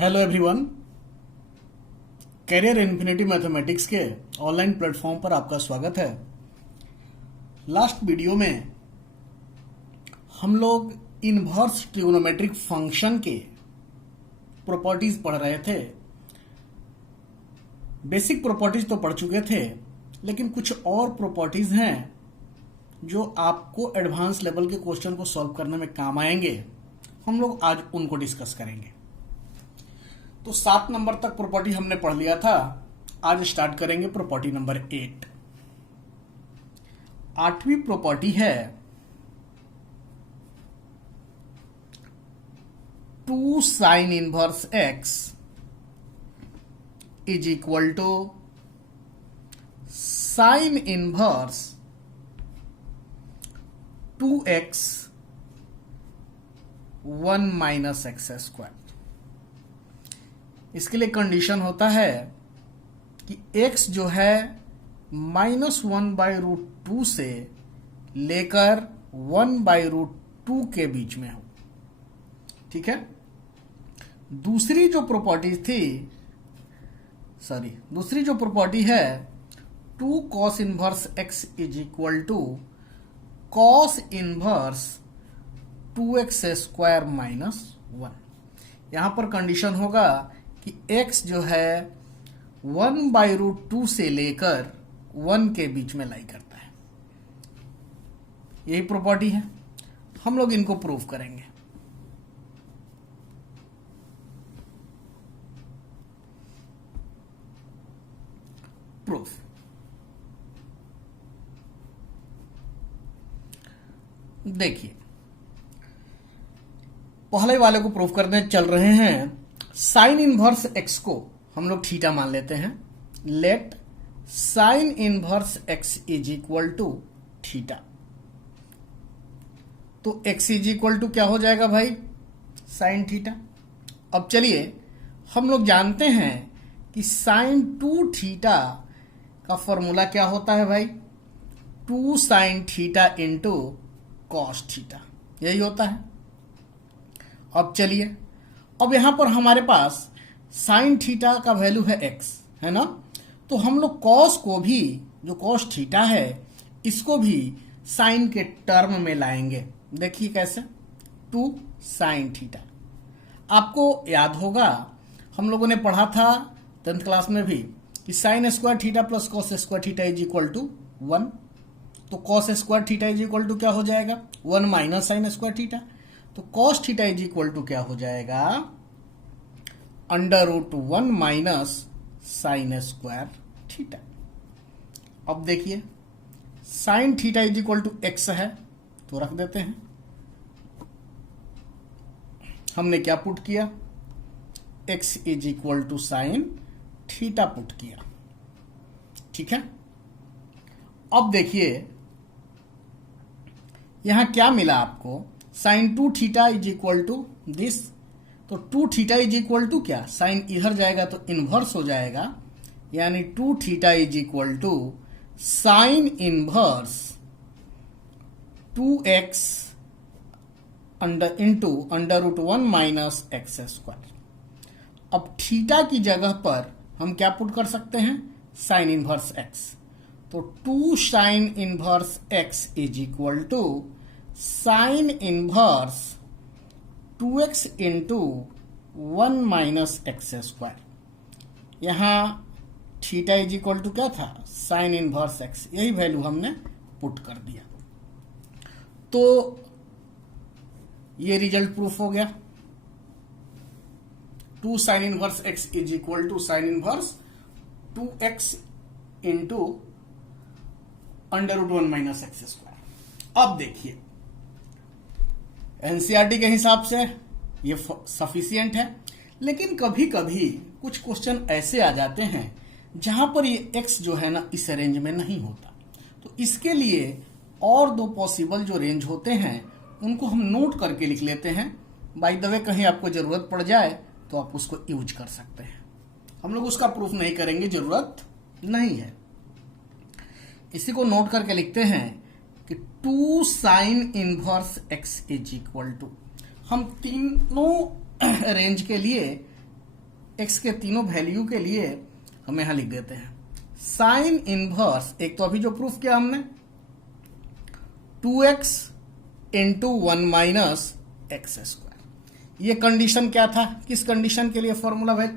Hello everyone. Career infinity mathematics के online platform पर आपका स्वागत है। लास्ट वीडियो में हम लोग इनवर्स ट्रिगोनोमेट्रिक फंक्शन के प्रॉपर्टीज पढ़ रहे थे। बेसिक प्रॉपर्टीज तो पढ़ चुके थे, लेकिन कुछ और प्रॉपर्टीज हैं जो आपको एडवांस लेवल के क्वेश्चन को सॉल्व करने में काम आएंगे। हम लोग आज उनको डिस्कस करेंगे। तो 7 नंबर तक प्रॉपर्टी हमने पढ़ लिया था। आज स्टार्ट करेंगे प्रॉपर्टी नंबर 8। 8वीं प्रॉपर्टी है 2 sin inverse x is equal to sine inverse 2x 1 minus x square. इसके लिए कंडीशन होता है कि x जो है -1/√2 से लेकर 1/√2 के बीच में हो। ठीक है। दूसरी जो प्रॉपर्टी है 2 cos inverse x is equal to cos inverse 2x square minus 1। यहां पर कंडीशन होगा कि x जो है 1/√2 से लेकर 1 के बीच में लाई करता है। यही प्रॉपर्टी है। हम लोग इनको प्रूव करेंगे। प्रूफ। देखिए, पहले वाले को प्रूफ करने चल रहे हैं। साइन इनवर्स x को हम लोग थीटा मान लेते हैं। Let sine inverse x is equal to theta. तो x इज इक्वल टू क्या हो जाएगा भाई? Sine theta. अब चलिए, हम लोग जानते हैं कि साइन 2 थीटा का फॉर्मूला क्या होता है भाई? 2 sine theta into cos theta, यही होता है। अब चलिए, अब यहां पर हमारे पास साइन थीटा का वैल्यू है x, है ना? तो हम लोग कॉस को भी, जो कॉस थीटा है, इसको भी साइन के टर्म में लाएंगे। देखिए कैसे? 2 साइन थीटा। आपको याद होगा, हम लोगों ने पढ़ा था 10th क्लास में भी कि sine square theta plus cos square theta is equal to 1। तो cos square theta is equal to क्या हो जाएगा? 1 माइनस साइन स्क्वायर थीटा। तो cos theta is equal to क्या हो जाएगा? √1 माइनस साइन स्क्वायर थीटा। अब देखिए, sine theta is equal to x है, तो रख देते हैं। हमने क्या पुट किया? x is equal to sine theta put किया। ठीक है। अब देखिए, यहां क्या मिला आपको? Sine 2 theta is equal to this. तो 2 थीटा इज इक्वल टू क्या? साइन इधर जाएगा तो इनवर्स हो जाएगा, यानी 2 theta is equal to sine inverse 2x into √1 minus x square. अब थीटा की जगह पर हम क्या पुट कर सकते हैं? Sine inverse x। तो 2 sine inverse x is equal to sine inverse 2x into 1 minus x square. यहां थीटा इज इक्वल टू क्या था? Sine inverse x। यही वैल्यू हमने पुट कर दिया। तो ये रिजल्ट प्रूफ हो गया। 2 sine inverse x is equal to sine inverse 2x into √1 minus x square. अब देखिए, एनसीईआरटी के हिसाब से ये सफिशियंट है, लेकिन कभी कभी कुछ क्वेश्चन ऐसे आ जाते हैं जहां पर ये x जो है ना, इस रेंज में नहीं होता। तो इसके लिए और 2 पॉसिबल जो रेंज होते हैं उनको हम नोट करके लिख लेते हैं। बाय द वे, कहीं आपको जरूरत पड़ जाए तो आप उसको यूज कर सकते हैं। हम लोग उसका प्रूफ नहीं करेंगे, जरूरत नहीं है। इसी को नोट करके लिखते हैं कि 2 sine inverse x is equal to, हम तीनों रेंज के लिए एक्स के तीनों वैल्यू के लिए हम यहां लिख देते हैं साइन इनवर्स, एक तो अभी जो प्रूफ किया हमने 2x into 1 minus x square. ये कंडीशन क्या था, किस कंडीशन के लिए फॉर्मूला भाई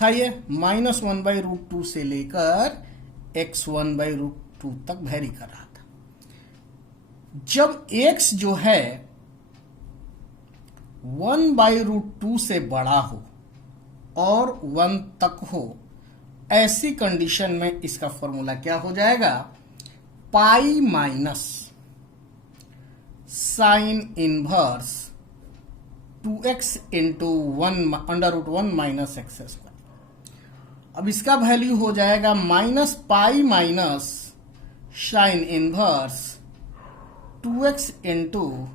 था ये, -1/√2 से लेकर x1/√2 तक वेरी कर रहा था। जब x जो है 1/√2 से बड़ा हो और 1 तक हो, ऐसी कंडीशन में इसका फॉर्मूला क्या हो जाएगा, pi minus sine inverse 2x into 1/√1 minus x square. अब इसका वैल्यू हो जाएगा minus pi minus sine inverse 2x into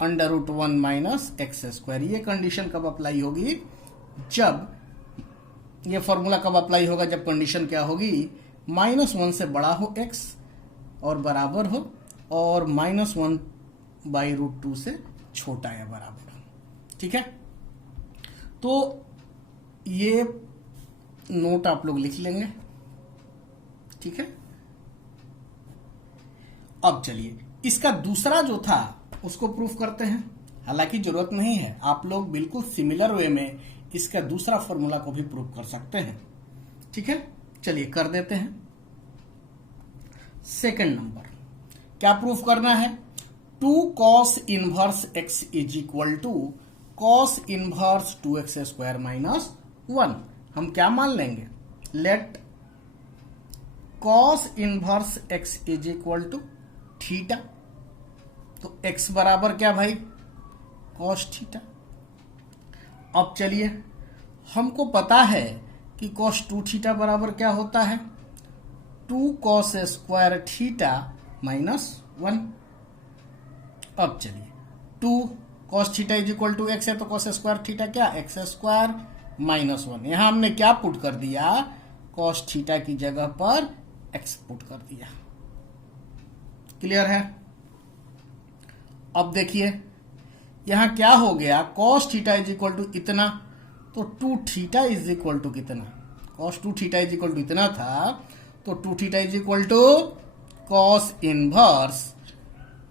√1 minus x square. ये कंडीशन कब अप्लाई होगी, जब ये फॉर्मूला कब अप्लाई होगा, जब कंडीशन क्या होगी, -1 से बड़ा हो x और बराबर हो, और -1/√2 से छोटा या बराबर हो। ठीक है, तो ये नोट आप लोग लिख लेंगे। ठीक है, अब चलिए इसका दूसरा जो था उसको प्रूफ करते हैं। हालांकि जरूरत नहीं है, आप लोग बिल्कुल सिमिलर वे में इसका दूसरा फॉर्मूला को भी प्रूफ कर सकते हैं। ठीक है, चलिए कर देते हैं। सेकंड नंबर क्या प्रूफ करना है, 2 cos inverse x is equal to cos inverse 2x square minus 1। हम क्या मान लेंगे, let cos inverse x is equal to theta. तो x बराबर क्या भाई, cos थीटा। अब चलिए हमको पता है कि cos 2 थीटा बराबर क्या होता है, 2 cos स्क्वायर थीटा माइनस 1। अब चलिए 2 cos theta is equal to x है, तो cos स्क्वायर थीटा क्या, एक्स स्क्वायर माइनस 1। यहां हमने क्या पुट कर दिया, cos थीटा की जगह पर x पुट कर दिया। क्लियर है। अब देखिए यहां क्या हो गया, cos theta is equal to इतना, तो 2 थीटा इज इक्वल टू कितना, cos 2 theta is equal to इतना था, तो 2 theta is equal to cos inverse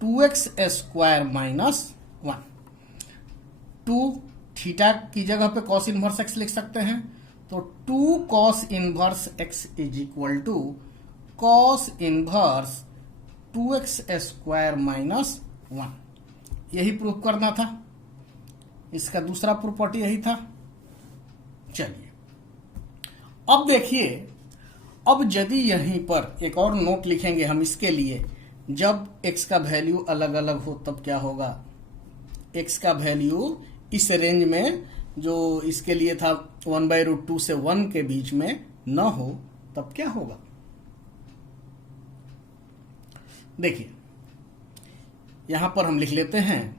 2x square minus 1। 2 theta की जगह पे cos इनवर्स x लिख सकते हैं, तो 2 cos inverse x is equal to cos inverse 2x square minus 1। यही प्रूफ करना था, इसका दूसरा प्रॉपर्टी यही था। चलिए अब देखिए, अब यदि यहीं पर एक और नोट लिखेंगे हम इसके लिए, जब x का वैल्यू अलग अलग हो तब क्या होगा, x का वैल्यू इस रेंज में जो इसके लिए था 1/√2 से 1 के बीच में न हो, तब क्या होगा। देखिए यहां पर हम लिख लेते हैं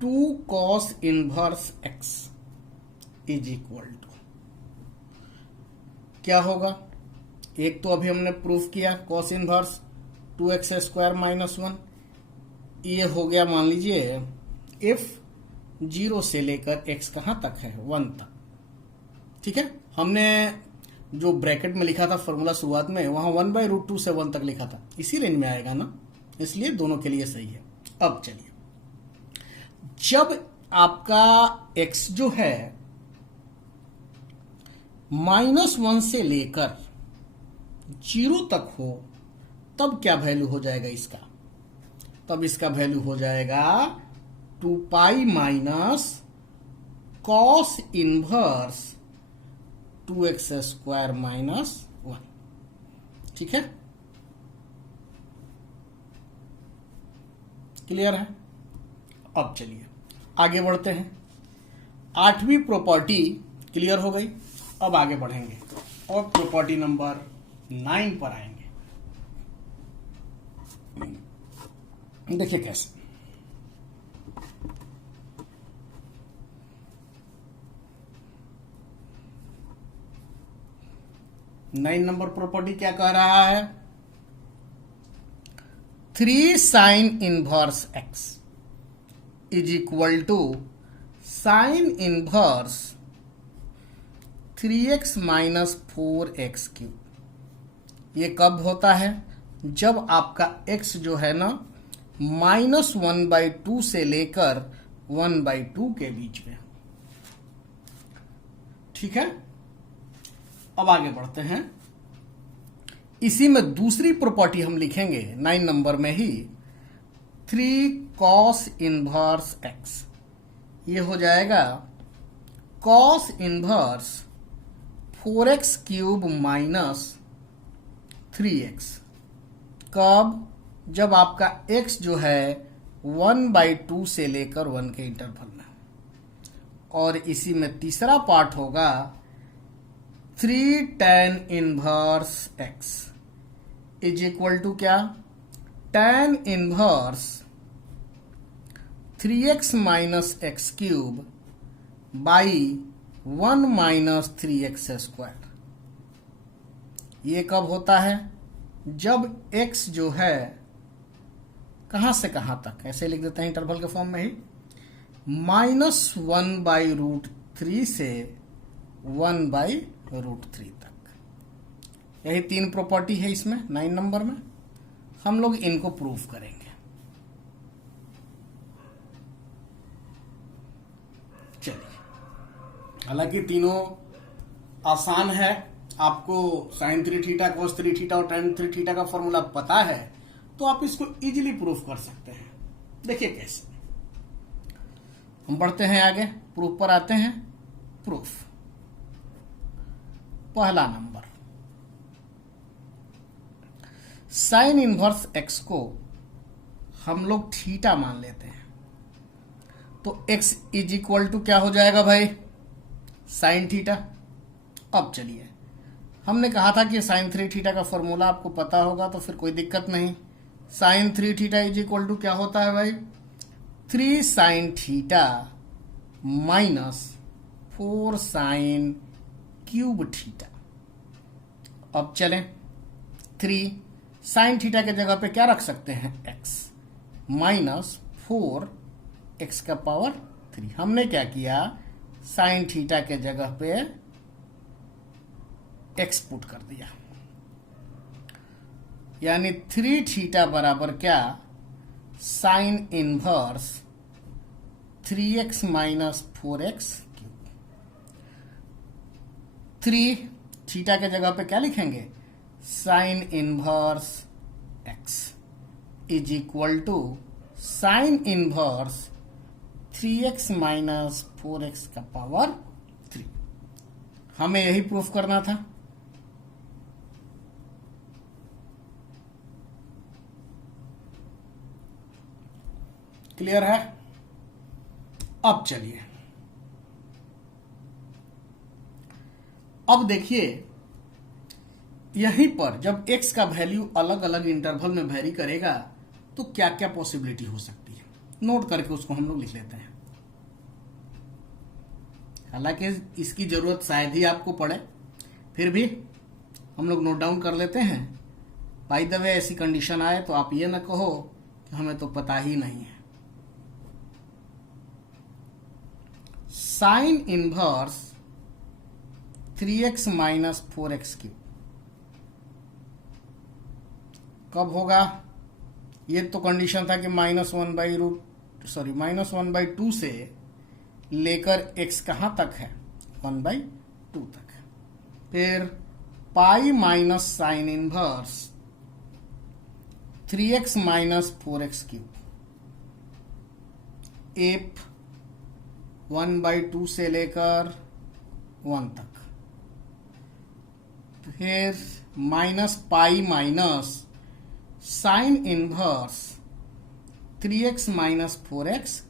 2 cos inverse x is equal to क्या होगा, एक तो अभी हमने प्रूफ किया cos inverse 2x square minus 1। ये हो गया मान लीजिए if 0 से लेकर x कहां तक है, 1 तक। ठीक है, हमने जो ब्रैकेट में लिखा था फॉर्मूला शुरुआत में, वहां 1/√2 से 1 तक लिखा था, इसी रेंज में आएगा ना, इसलिए दोनों के लिए सही है। अब चलिए, जब आपका x जो है -1 से लेकर 0 तक हो, तब क्या वैल्यू हो जाएगा इसका, तब इसका वैल्यू हो जाएगा 2 pi minus cos inverse 2x square minus 1। ठीक है, क्लियर है। अब चलिए आगे बढ़ते हैं, 8वीं प्रॉपर्टी क्लियर हो गई। अब आगे बढ़ेंगे और प्रॉपर्टी नंबर 9 पर आएंगे। देखिए कैसे, नाइन नंबर प्रॉपर्टी क्या कह रहा है, 3 sine inverse x is equal to sine inverse 3x minus 4x cube. ये कब होता है? जब आपका x जो है ना -1/2 से लेकर 1/2 के बीच में। ठीक है, अब आगे बढ़ते हैं। इसी में दूसरी प्रॉपर्टी हम लिखेंगे 9 नंबर में ही, 3 cos इनवर्स x। ये हो जाएगा cos inverse 4x cube minus 3x। कब? जब आपका x जो है 1/2 से लेकर 1 के इंटरवल में। और इसी में तीसरा पार्ट होगा 3 tan inverse x is equal to क्या? tan inverse 3x minus x cube by 1 minus 3x square. ये कब होता है? जब x जो है कहां से कहां तक, ऐसे लिख देते हैं इंटरवल के फॉर्म में ही, -1/√3 से 1/√3 तक। यही 3 प्रॉपर्टी है इसमें 9 नंबर में। हम लोग इनको प्रूफ करेंगे। चलिए, हालांकि तीनों आसान है। आपको sin 3 थीटा, cos 3 थीटा और tan 3 थीटा का फॉर्मूला पता है, तो आप इसको इजीली प्रूफ कर सकते हैं। देखिए कैसे। हम बढ़ते हैं आगे, प्रूफ पर आते हैं। प्रूफ पहला नंबर, साइन इनवर्स x को हम लोग थीटा मान लेते हैं, तो x इज इक्वल टू क्या हो जाएगा भाई? Sine theta. अब चलिए, हमने कहा था कि साइन 3 थीटा का फॉर्मूला आपको पता होगा, तो फिर कोई दिक्कत नहीं। Sine 3 theta is equal to क्या होता है भाई? 3 sine theta minus 4 sine cube theta. अब चलें, 3 साइन थीटा के जगह पे क्या रख सकते हैं? x माइनस 4 x का पावर 3। हमने क्या किया? साइन थीटा के जगह पे x पुट कर दिया, यानी 3 थीटा बराबर क्या? Sine inverse 3x minus 4x cube. 3 theta के जगह पे क्या लिखेंगे? Sine inverse x is equal to sine inverse 3x minus 4x का पावर 3। हमें यही प्रूफ करना था। क्लियर है? अब चलिए, अब देखिए, यहीं पर जब x का वैल्यू अलग अलग इंटरवल में वेरी करेगा तो क्या क्या पॉसिबिलिटी हो सकती है, नोट करके उसको हम लोग लिख लेते हैं। हालांकि इसकी जरूरत शायद ही आपको पड़े, फिर भी हम लोग नोट डाउन कर लेते हैं। बाय द वे, ऐसी कंडीशन आए तो आप ये ना कहो कि हमें तो पता ही नहीं है। Sine inverse 3x minus 4x cube कब होगा? ये तो कंडीशन था कि -1/2 से लेकर x कहां तक है? 1/2 तक। फिर पाई minus sine inverse 3x minus 4x cube, F 1/2 से लेकर 1 तक। फिर minus pi minus sine inverse 3x minus 4x।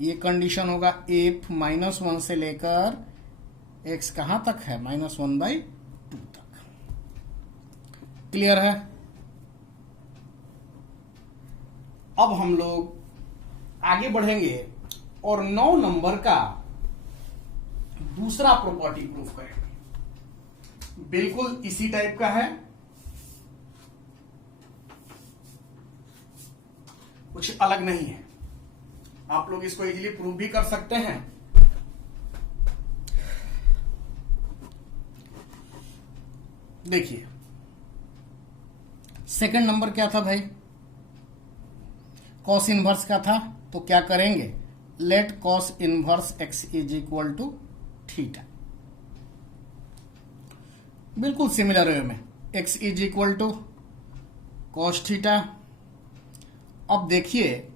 ये कंडीशन होगा एफ -1 से लेकर x कहां तक है? -1/2 तक। क्लियर है? अब हम लोग आगे बढ़ेंगे और 9 नंबर का दूसरा प्रॉपर्टी प्रूफ करेंगे। बिल्कुल इसी टाइप का है, कुछ अलग नहीं है। आप लोग इसको इजीली प्रूव भी कर सकते हैं। देखिए सेकंड नंबर क्या था भाई, कॉस इनवर्स का था, तो क्या करेंगे, let cos inverse x is equal to theta. बिल्कुल सिमिलर वे में x is equal to cos theta. अब देखिए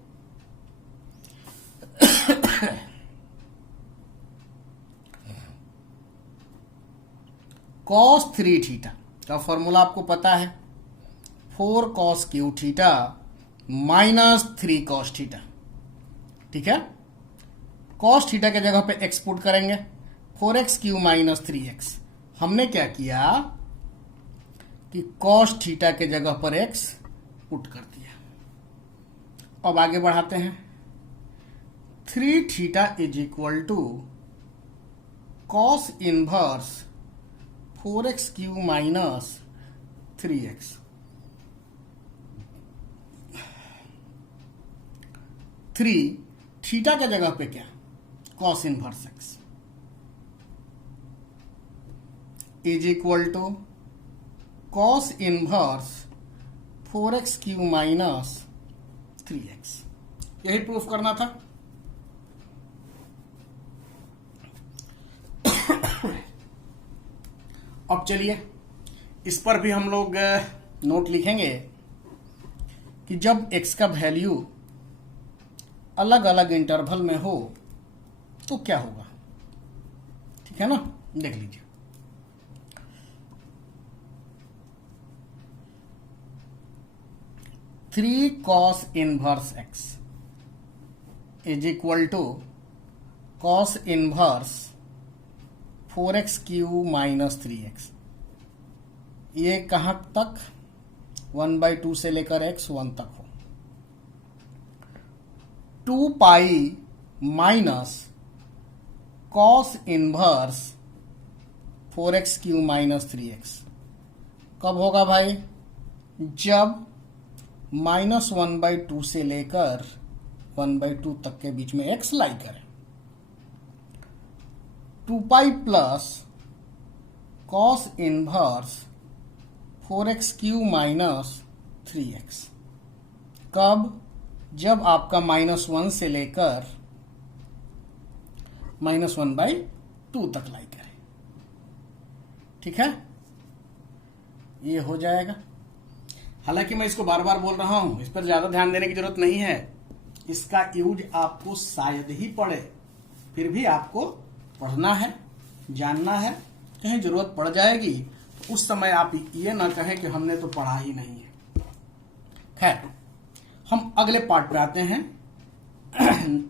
कॉस 3 थीटा का फॉर्मूला आपको पता है, 4 cos Q theta minus 3 cos theta. ठीक है, कॉस थीटा के जगह पे एक्स पुट करेंगे, 4x क्यू माइनस 3x। हमने क्या किया कि कॉस थीटा के जगह पर x पुट कर दिया। अब आगे बढ़ाते हैं, 3 theta is equal to cos inverse 4x cube minus 3x। 3 theta के जगह पे क्या, cos inverse x is equal to cos inverse 4x cube minus 3x। यही प्रूफ करना था। अब चलिए इस पर भी हम लोग नोट लिखेंगे कि जब x का वैल्यू अलग अलग इंटरवल में हो तो क्या होगा। ठीक है ना, देख लीजिए। Three cos inverse x is equal to cos inverse 4x cube minus 3x। ये कहां तक, 1/2 से लेकर x 1 तक हो। 2 pi minus cos inverse 4x cube minus 3x कब होगा भाई, जब -1/2 से लेकर 1/2 तक के बीच में x लाई करें। 2 pi plus cos inverse 4x cube minus 3x कब, जब आपका -1 से लेकर -1/2 तक लाई करें। ठीक है, ये हो जाएगा। हालांकि मैं इसको बार बार बोल रहा हूं, इस पर ज्यादा ध्यान देने की जरूरत नहीं है। इसका यूज आपको शायद ही पड़े, फिर भी आपको पढ़ना है, जानना है। कहीं जरूरत पड़ जाएगी तो उस समय आप ये ना कहें कि हमने तो पढ़ा ही नहीं है। खैर, हम अगले पार्ट पे आते हैं।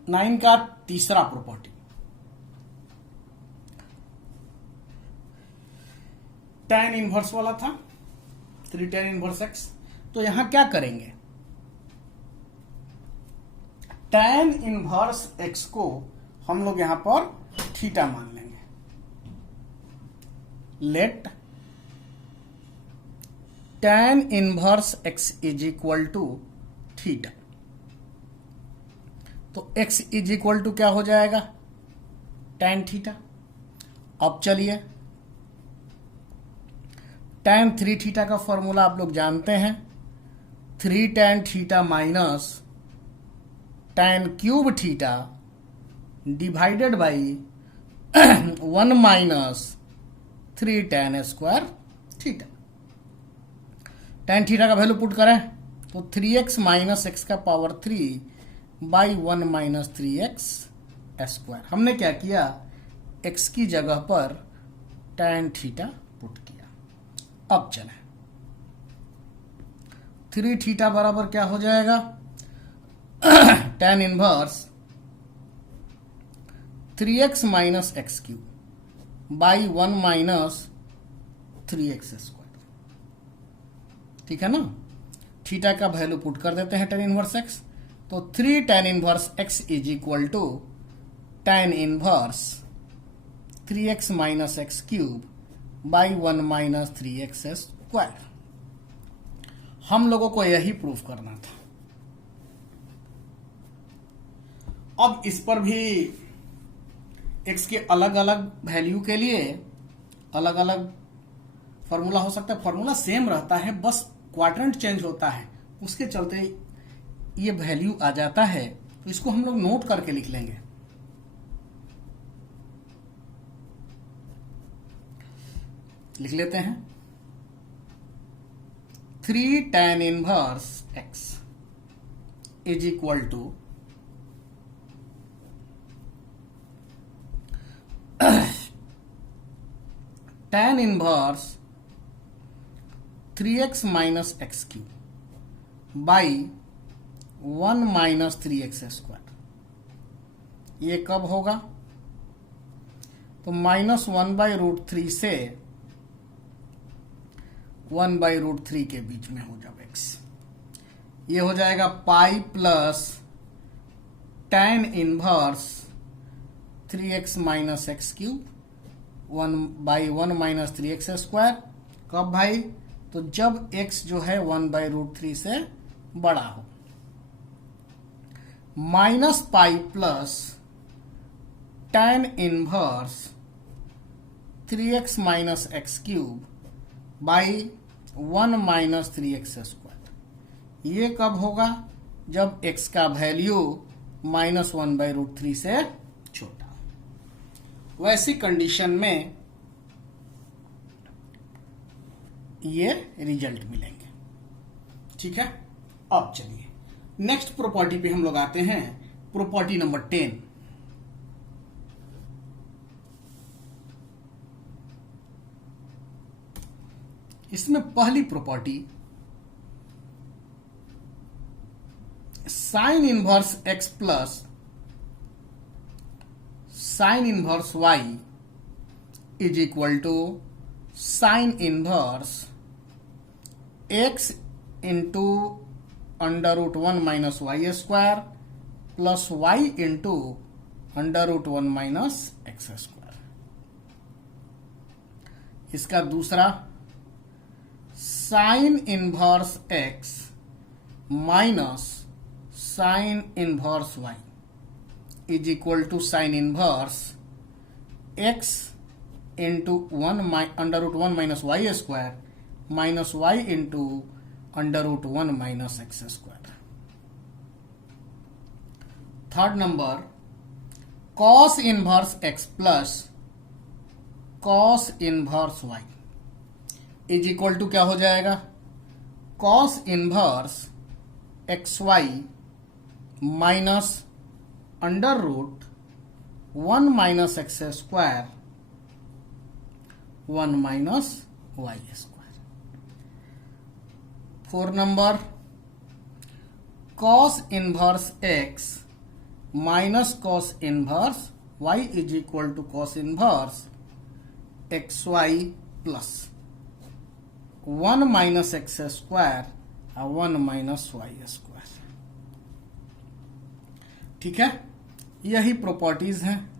9 का तीसरा प्रॉपर्टी, tan इनवर्स वाला था, 3 tan इनवर्स x। तो यहां क्या करेंगे, tan इनवर्स x को हम लोग यहां पर थीटा मान लेंगे। Let tan inverse x is equal to theta. तो x इज इक्वल टू क्या हो जाएगा, tan थीटा। अब चलिए, tan 3 थीटा का फॉर्मूला आप लोग जानते हैं, 3 tan theta minus tan cube theta divided by 1 minus 3 tan square theta. tan theta का वैल्यू पुट करें तो 3x माइनस एक्स का power 3 by 1 minus 3x square. हमने क्या किया, x की जगह पर tan थीटा पुट किया। अब चलें, 3 थीटा बराबर क्या हो जाएगा, tan inverse 3x minus x cube by 1 minus 3x square. ठीक है ना, थीटा का वैल्यू पुट कर देते हैं tan इनवर्स x। तो 3 tan inverse x is equal to tan inverse 3x minus x cube by 1 minus 3x square. हम लोगों को यही प्रूफ करना था। अब इस पर भी x के अलग अलग वैल्यू के लिए अलग अलग फॉर्मूला हो सकता है। फॉर्मूला सेम रहता है, बस क्वाड्रेंट चेंज होता है, उसके चलते ये वैल्यू आ जाता है। तो इसको हम लोग नोट करके लिख लेंगे। लिख लेते हैं 3 tan inverse x is equal to tan inverse 3x minus x cube by 1 minus 3x square. ये कब होगा? तो -1/√3 से 1/√3 के बीच में हो जब x, ये हो जाएगा pi plus tan inverse 3x minus x cube 1/1 minus 3x square. कब भाई? तो जब x जो है 1/√3 से बड़ा हो। Minus pi plus tan inverse 3x minus x cube by 1 minus 3x square. ये कब होगा? जब x का वैल्यू -1/√3 से छोटा हो। वैसी कंडीशन में ये रिजल्ट मिलेंगे। ठीक है। अब चलिए नेक्स्ट प्रॉपर्टी पे हम लोग आते हैं, प्रॉपर्टी नंबर 10। इसमें पहली property sine inverse x plus sine inverse y is equal to sine inverse x into √1 minus Y square plus y into √1 minus x square. इसका दूसरा sine inverse x minus sine inverse y is equal to sine inverse x into √1 minus Y square minus y into √1 minus x square. Third number cos inverse x plus cos inverse y is equal to क्या हो जाएगा? Cos inverse XY minus √1 minus x square 1 minus Y square. 4 number cos inverse x minus cos inverse y is equal to cos inverse XY plus 1 minus x square 1 minus Y square. ठीक है, यही properties हैं।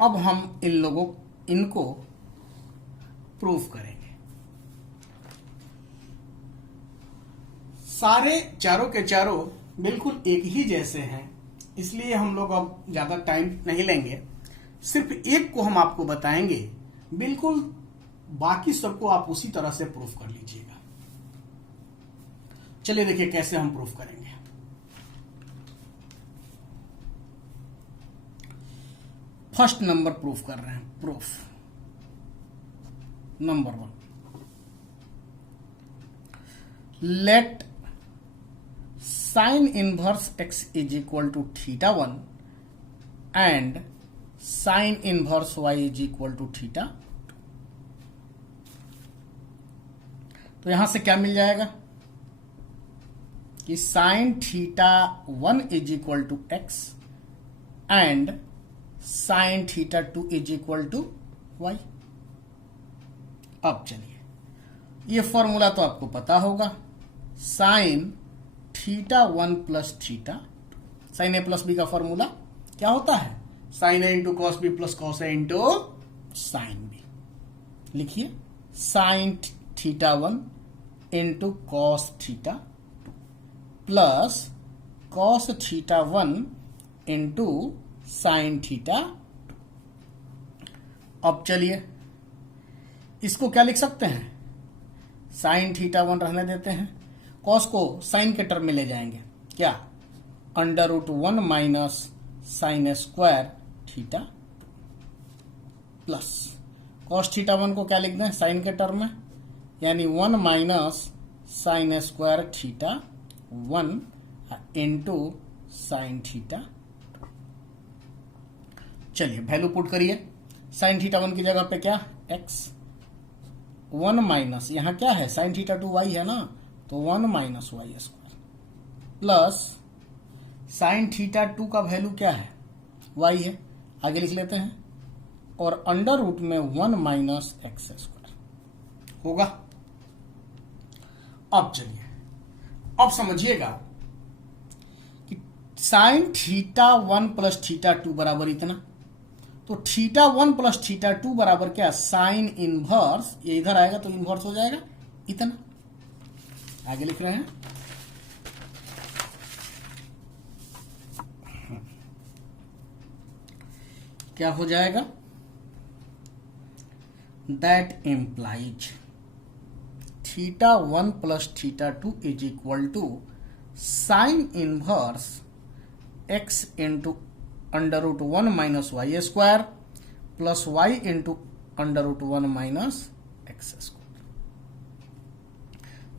अब हम इनको proof करेंगे। सारे चारों के चारों बिल्कुल एक ही जैसे हैं, इसलिए हम लोग अब ज्यादा टाइम नहीं लेंगे। सिर्फ एक को हम आपको बताएंगे, बिल्कुल बाकी सबको आप उसी तरह से प्रूफ कर लीजिएगा। चलिए देखिए कैसे हम प्रूफ करेंगे। फर्स्ट नंबर प्रूफ कर रहे हैं। Proof number 1, let sine inverse x is equal to θ1 and sine inverse y is equal to θ2। तो यहां से क्या मिल जाएगा कि sine θ1 is equal to x and sine θ2 is equal to y। अब चलिए, ये फॉर्मूला तो आपको पता होगा, sine θ1 plus θ2। Sine a plus B का फॉर्मूला क्या होता है? Sine a into cos B plus cos a into sine B. लिखिए sine θ1 into cos θ2 plus cos theta 1 into sine theta 2। अब चलिए इसको क्या लिख सकते हैं, साइन थीटा 1 रहने देते हैं, कॉस को साइन के टर्म में ले जाएंगे, क्या under root 1 minus sine square theta plus cos theta 1 को क्या लिख दें साइन के टर्म में, यानी 1 minus sine square theta 1 into sine theta. चलिए वैल्यू पुट करिए, साइन थीटा 1 की जगह पे क्या x, 1 माइनस यहां क्या है साइन थीटा 2 y है ना, तो 1 minus Y square plus sine theta 2 का वैल्यू क्या है y है, आगे लिख लेते हैं, और अंडर रूट में 1 माइनस एक्स स्क्वायर होगा। अब चलिए अब समझिएगा कि साइन थीटा 1 प्लस थीटा 2 बराबर इतना, तो थीटा 1 प्लस थीटा 2 बराबर क्या साइन इनवर्स, ये इधर आएगा तो इनवर्स हो जाएगा इतना, आगे लिख रहे हैं, क्या हो जाएगा, that implies theta 1 plus theta 2 is equal to sine inverse x into under root 1 minus Y square plus y into under root 1 minus x square.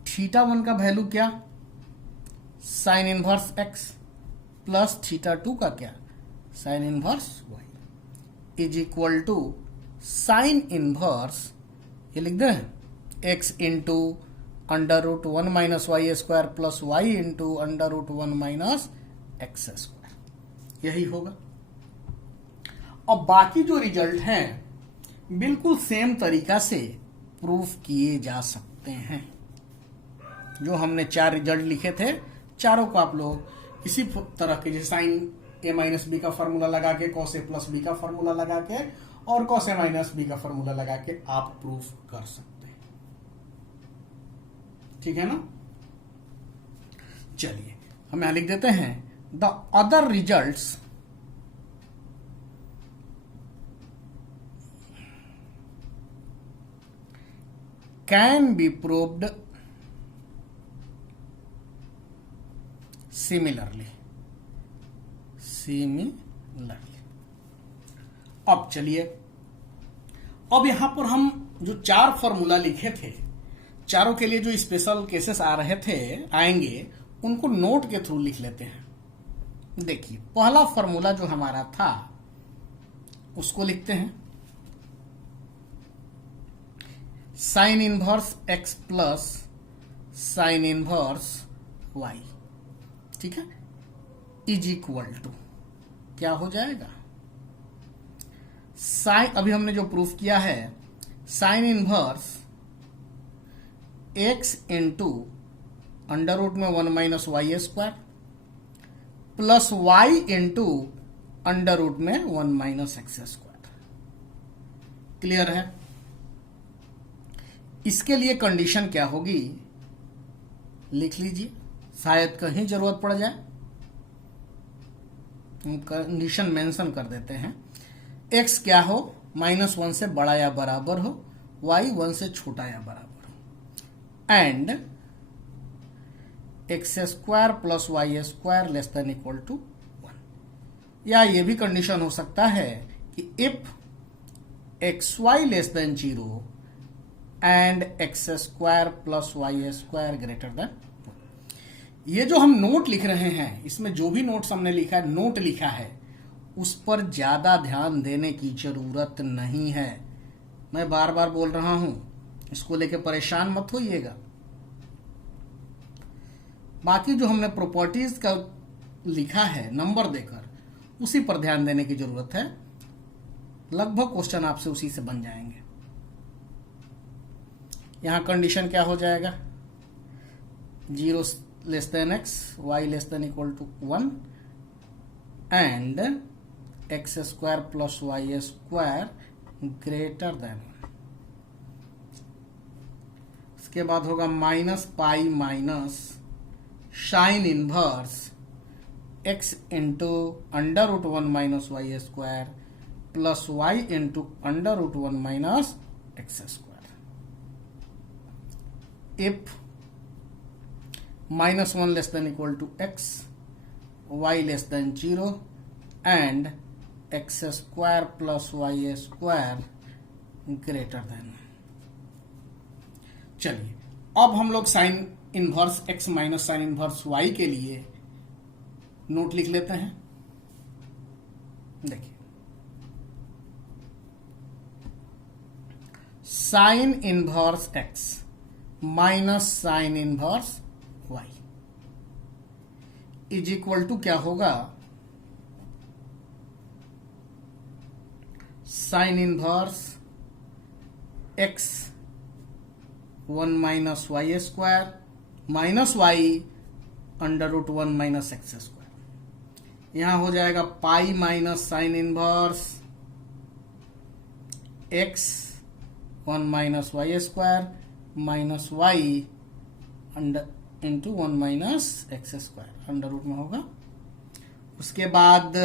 Theta 1 का वैल्यू क्या sine inverse x plus theta 2 का क्या sine inverse y is equal to sine inverse, ये लिख दें x into under root 1 minus Y square plus y into under root 1 minus x square, यही होगा। और बाकी जो रिजल्ट हैं बिल्कुल सेम तरीका से प्रूफ किए जा सकते हैं। जो हमने 4 रिजल्ट लिखे थे चारों को आप लोग इसी तरह के, जैसे साइन ए माइनस बी का फॉर्मूला लगा के, कॉस ए प्लस बी का फॉर्मूला लगा के और कॉस ए माइनस बी का फॉर्मूला लगा के आप प्रूफ कर सकते हैं, ठीक है ना। चलिए हम यहां लिख देते हैं the other results can be proved similarly. अब चलिए अब यहां पर हम जो 4 फॉर्मूला लिखे थे, चारों के लिए जो स्पेशल केसेस आ रहे थे आएंगे, उनको नोट के थ्रू लिख लेते हैं। देखिए पहला फॉर्मूला जो हमारा था उसको लिखते हैं, sine inverse x plus sine inverse y, ठीक है, इज इक्वल टू क्या हो जाएगा साइन, अभी हमने जो प्रूफ किया है sine inverse x into under root में 1 minus Y square plus y into under root में 1 माइनस एक्स स्क्वायर। क्लियर है। इसके लिए कंडीशन क्या होगी लिख लीजिए, शायद कहीं जरूरत पड़ जाए, कंडीशन मेंशन कर देते हैं। x क्या हो -1 से बड़ा या बराबर हो, y 1 से छोटा या बराबर हो, and x square plus Y square less than equal to 1। या ये भी कंडीशन हो सकता है कि if x Y less than 0 and x square plus Y square greater than. ये जो हम नोट लिख रहे हैं, इसमें जो भी नोट्स हमने लिखा है, नोट लिखा है, उस पर ज्यादा ध्यान देने की जरूरत नहीं है। मैं बार बार बोल रहा हूं, इसको लेके परेशान मत होइएगा। बाकी जो हमने प्रॉपर्टीज का लिखा है नंबर देकर, उसी पर ध्यान देने की जरूरत है। लगभग क्वेश्चन आपसे उसी से बन जाएंगे। यहां कंडीशन क्या हो जाएगा, 0 less than x, Y less than equal to 1 and x square plus Y square greater than. इसके बाद होगा -π - sine inverse x into under root 1 minus Y square plus y into under root 1 minus x square. If -1 less than equal to x, y less than 0 and x square plus Y square greater than. चलिए अब हम लोग sine inverse x minus sine inverse y के लिए note लिख लेते हैं। देखिए, sine inverse x minus sine inverse y is equal to क्या होगा, sine inverse x 1 minus Y square minus y under root 1 minus x square. यहां हो जाएगा pi minus sine inverse x 1 minus Y square minus y under into 1 minus x square under root में होगा। उसके बाद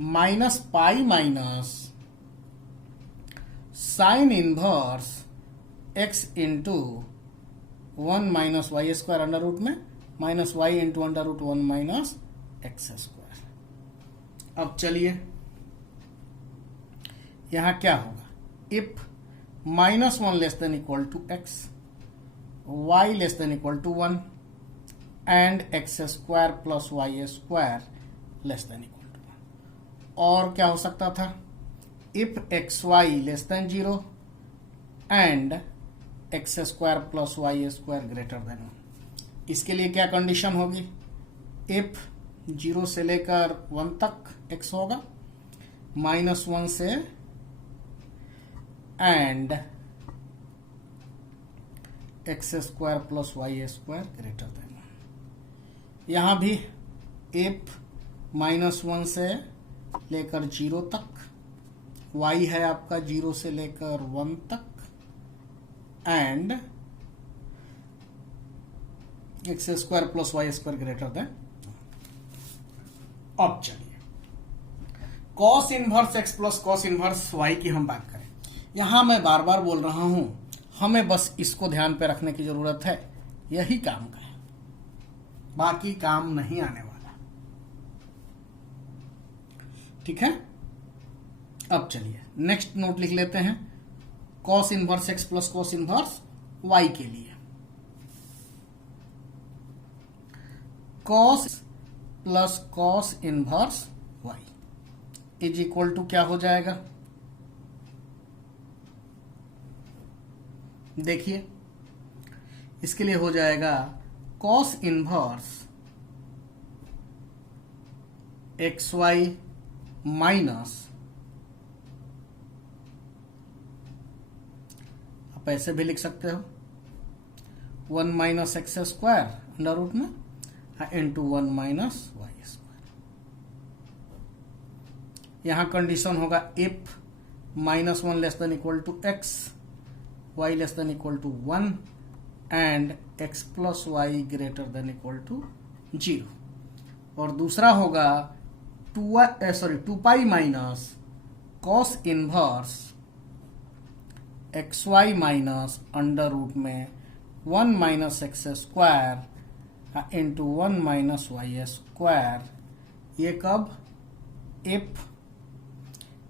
minus pi minus sine inverse x into 1 minus Y square under root में minus Y into under root 1 minus x square. अब चलिए यहां क्या होगा, if -1 less than equal to x, y less than equal to 1 and x square plus Y square less than equal to 1। और क्या हो सकता था, if x Y less than 0 and x square plus Y square greater than 1। इसके लिए क्या condition होगी, if 0 से लेकर 1 तक x होगा, -1 से and x square plus Y square greater than 1। यहां भी इफ -1 से लेकर 0 तक, y है आपका 0 से लेकर 1 तक and x square plus Y square greater than. अब चलिए cos inverse x plus cos inverse y की हम बात करें। यहां मैं बार बार बोल रहा हूं, हमें बस इसको ध्यान पे रखने की जरूरत है, यही काम का है, बाकी काम नहीं आने वाला। ठीक है, अब चलिए नेक्स्ट नोट लिख लेते हैं, cos inverse x plus cos inverse y के लिए। Cos plus cos inverse y is equal to क्या हो जाएगा, देखिए इसके लिए हो जाएगा cos inverse x y minus, आप ऐसे भी लिख सकते हो 1 minus x square under root में इंटू 1 माइनस वाई स्क्वायर। यहां कंडीशन होगा if -1 less than equal to x, y less than equal to 1 and x plus y greater than equal to 0। और दूसरा होगा 2 pi minus cos inverse x y minus under root में 1 minus x square into 1 minus Y square. ये कब, if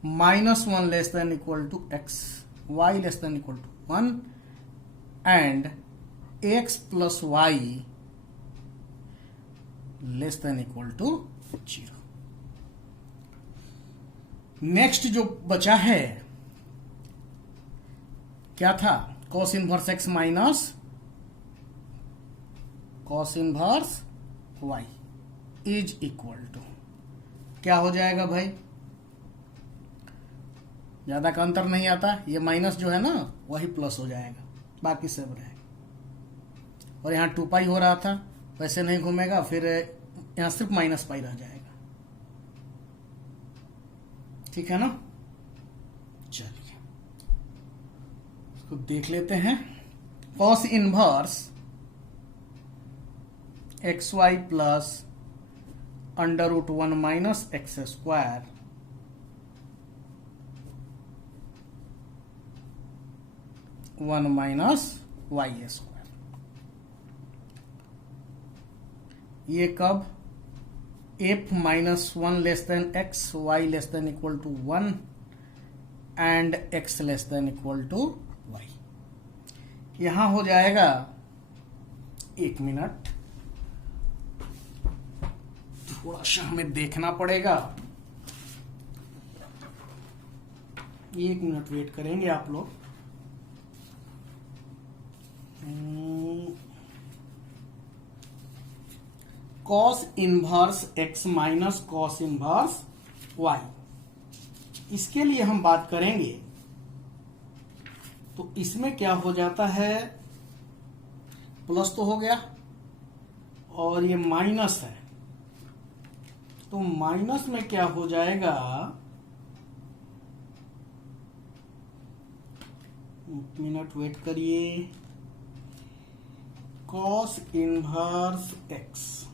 -1 less than equal to x, Y less than equal to 1 and x plus y less than equal to 0। Next जो बचा है क्या था, cos inverse x minus cos inverse y is equal to क्या हो जाएगा भाई, ज्यादा का अंतर नहीं आता, ये माइनस जो है ना वही प्लस हो जाएगा, बाकी सब रहेगा। और यहां 2 पाई हो रहा था, वैसे नहीं घूमेगा, फिर यहां सिर्फ माइनस पाई रह जाएगा। ठीक है ना, चलिए इसको देख लेते हैं। Cos inverse x y plus under root 1 minus x square one minus Y square. ये कब if minus 1 less than x, Y less than equal to 1 and x less than equal to y. यहां हो जाएगा, एक minute, थोड़ा सा हमें देखना पड़ेगा, एक मिनट वेट करेंगे आप लोग। Cos inverse x minus cos inverse y, इसके लिए हम बात करेंगे तो इसमें क्या हो जाता है, प्लस तो हो गया और ये माइनस है, तो माइनस में क्या हो जाएगा, एक मिनट वेट करिए, cos inverse x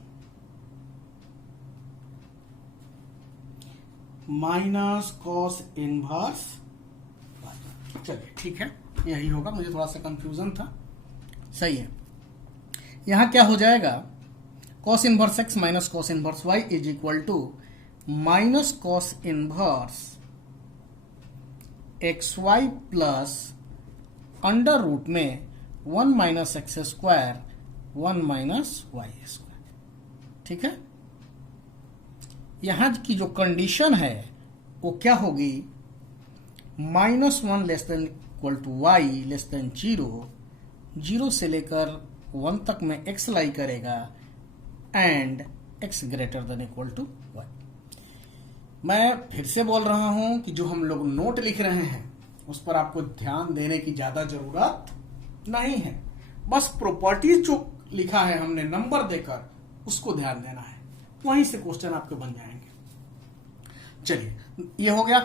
minus cos inverse y. चलिए ठीक है, यही होगा, मुझे थोड़ा सा कंफ्यूजन था, सही है। यहां क्या हो जाएगा, cos inverse x minus cos inverse y is equal to minus cos inverse x y plus under root में 1 minus x square 1 minus Y square. ठीक है, यहां की जो कंडीशन है वो क्या होगी, -1 less than equal to y less than 0, 0 से लेकर 1 तक में एक्स लाई करेगा and x greater than equal to y. मैं फिर से बोल रहा हूं कि जो हम लोग नोट लिख रहे हैं उस पर आपको ध्यान देने की ज्यादा जरूरत नहीं है, बस प्रॉपर्टीज जो लिखा है हमने नंबर देकर उसको ध्यान देना है, वहीं से क्वेश्चन आपके बन जाएंगे। चलिए ये हो गया,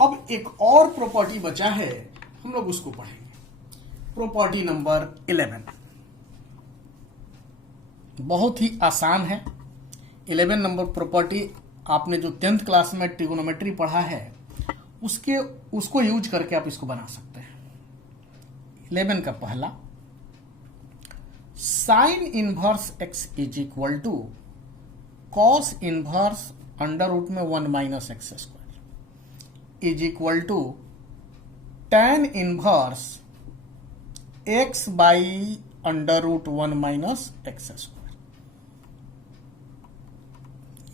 अब एक और प्रॉपर्टी बचा है, हम लोग उसको पढ़ेंगे, प्रॉपर्टी नंबर 11। बहुत ही आसान है। 11 नंबर प्रॉपर्टी आपने जो 10th क्लास में ट्रिगोनोमेट्री पढ़ा है उसको यूज करके आप इसको बना सकते हैं। 11 का पहला, sine inverse x is equal to cos inverse under root में 1 minus x square is equal to tan inverse x by under root 1 minus x square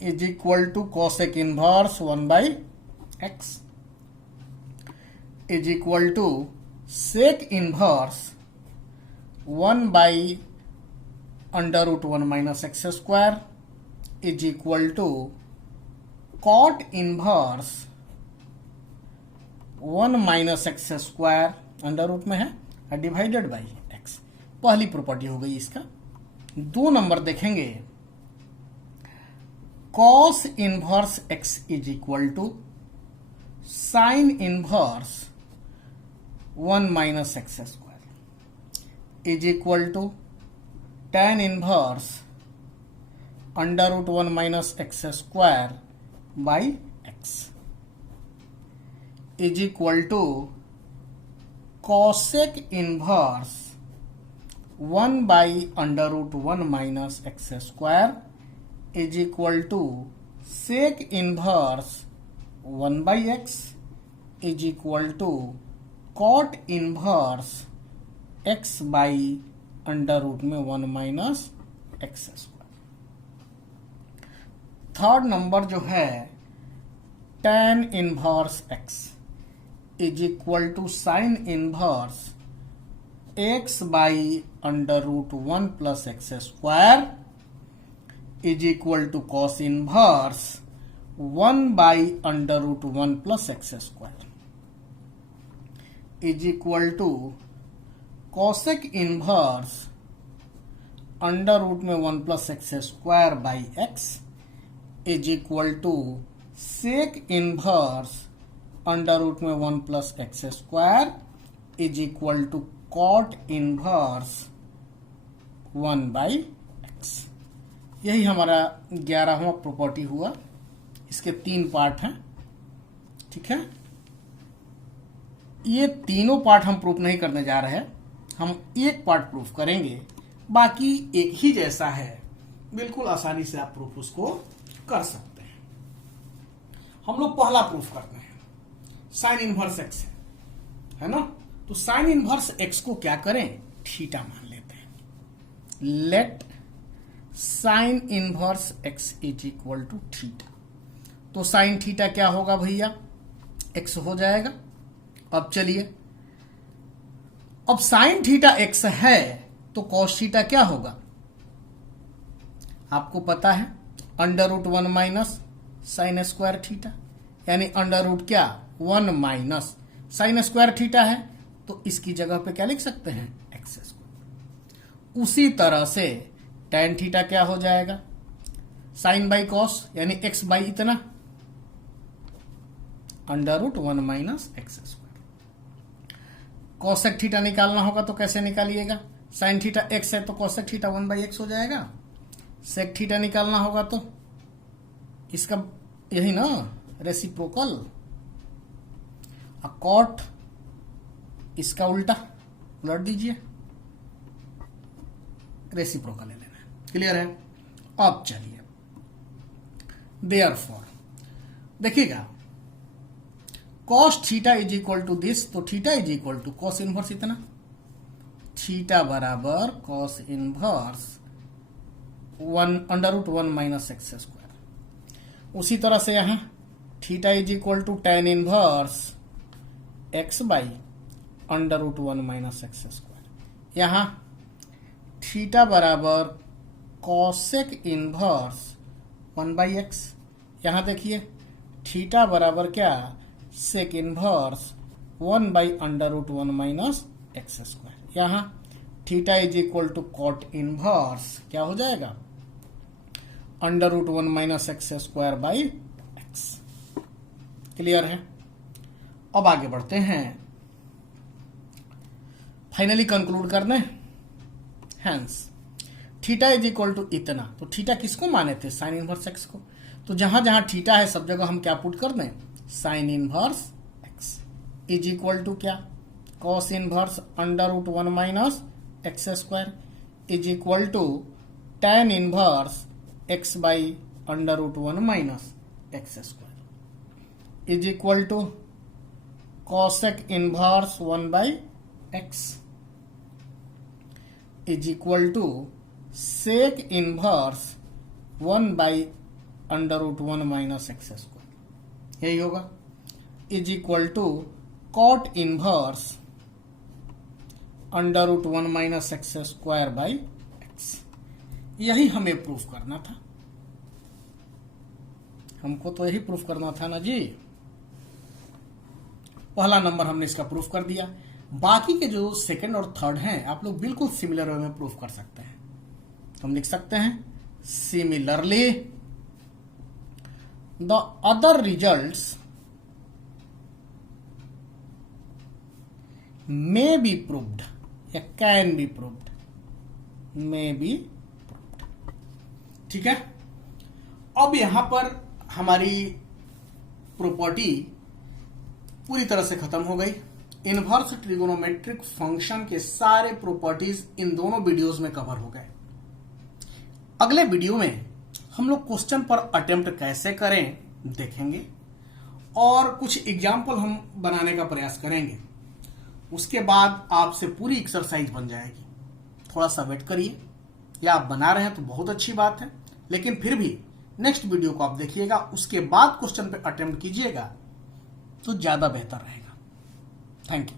is equal to cosec inverse 1 by x is equal to sec inverse 1 by under root 1 minus x square is equal to cot inverse 1 minus x square under root में है divided by x. पहली property हो गई इसका। 2 number देखेंगे, cos inverse x is equal to sine inverse 1 minus x square is equal to tan inverse under root 1 minus x square by x is equal to cosec inverse 1 by under root 1 minus x square is equal to sec inverse 1 by x is equal to cot inverse x by under root में 1 minus x square. Third number जो है, tan inverse x is equal to sine inverse x by under root 1 plus x square is equal to cos inverse 1 by under root 1 plus x square is equal to cosec inverse under root में 1 plus x square by x is equal to sec inverse under root में 1 plus x square is equal to cot inverse 1 by x. यही हमारा 11वां property हुआ। इसके 3 part हैं, ठीक है। ये तीनों पार्ट हम प्रूफ नहीं करने जा रहे हैं, हम एक पार्ट प्रूफ करेंगे, बाकी एक ही जैसा है, बिल्कुल आसानी से आप प्रूफ उसको कर सकते हैं। हम लोग पहला प्रूफ करते हैं, साइन इनवर्स एक्स है ना। तो साइन इनवर्स एक्स को क्या करें, थीटा मान लेते हैं। Let sine inverse x is equal to theta. तो साइन थीटा क्या होगा भैया, एक्स हो जाएगा। अब चलिए, अब साइन थीटा एक्स है तो कॉस थीटा क्या होगा, आपको पता है, √1 माइनस साइन स्क्वायर थीटा, यानी √ क्या 1 माइनस साइन स्क्वायर थीटा है, तो इसकी जगह पे क्या लिख सकते हैं, एक्स स्क्वायर। उसी तरह से tan थीटा क्या हो जाएगा, साइन बाई कॉस, यानी एक्स बाई इतना, √1 minus x square. Cosec theta निकालना होगा तो कैसे निकालिएगा, साइन थीटा एक्स है तो कॉसेक थीटा 1/x हो जाएगा। सेक थीटा निकालना होगा तो इसका यही ना रेसिप्रोकल, कॉट इसका उल्टा उलट दीजिए, रेसिप्रोकल ले लेना है। क्लियर है। अब चलिए, देयरफॉर देखिएगा, cos theta is equal to this, तो theta is equal to cos inverse इतना, थीटा बराबर cos inverse √1 minus x square. उसी तरह से यहां theta is equal to tan inverse x by √1 minus x square. यहां थीटा बराबर कॉसेक इनवर्स 1/x। यहां देखिए थीटा बराबर क्या, sec inverse 1/√1 minus x square. यहां theta is equal to cot inverse क्या हो जाएगा, √1 minus x square by x. Clear है। अब आगे बढ़ते हैं, फाइनली कंक्लूड करने। Hence theta is equal to इतना, तो थीटा किसको माने थे, साइन इनवर्स एक्स को। तो जहां जहां थीटा है सब जगह हम क्या पुट कर दें, sine inverse x is equal to क्या, cos inverse √1 minus x square is equal to tan inverse x by √1 minus x square is equal to cosec inverse 1/x is equal to sec inverse 1/√1 minus x square, यही होगा, is equal to cot inverse √1 minus x square by x. यही हमें proof करना था, हमको तो यही proof करना था ना जी। पहला नंबर हमने इसका प्रूफ कर दिया। बाकी के जो सेकंड और थर्ड हैं आप लोग बिल्कुल सिमिलर वे में प्रूफ कर सकते हैं। हम लिख सकते हैं similarly the other results may be proved या can be proved, may be proved. ठीक है। अब यहां पर हमारी प्रॉपर्टी पूरी तरह से खत्म हो गई। इनवर्स ट्रिगोनोमेट्रिक फंक्शन के सारे प्रॉपर्टीज इन दोनों वीडियोस में कवर हो गए। अगले वीडियो में हम लोग क्वेश्चन पर अटेम्प्ट कैसे करें देखेंगे और कुछ एग्जाम्पल हम बनाने का प्रयास करेंगे। उसके बाद आपसे पूरी एक्सरसाइज बन जाएगी। थोड़ा सा वेट करिए, या आप बना रहे हैं तो बहुत अच्छी बात है, लेकिन फिर भी नेक्स्ट वीडियो को आप देखिएगा, उसके बाद क्वेश्चन पे अटेम्प्ट कीजिएगा तो ज्यादा बेहतर रहेगा। Thank you.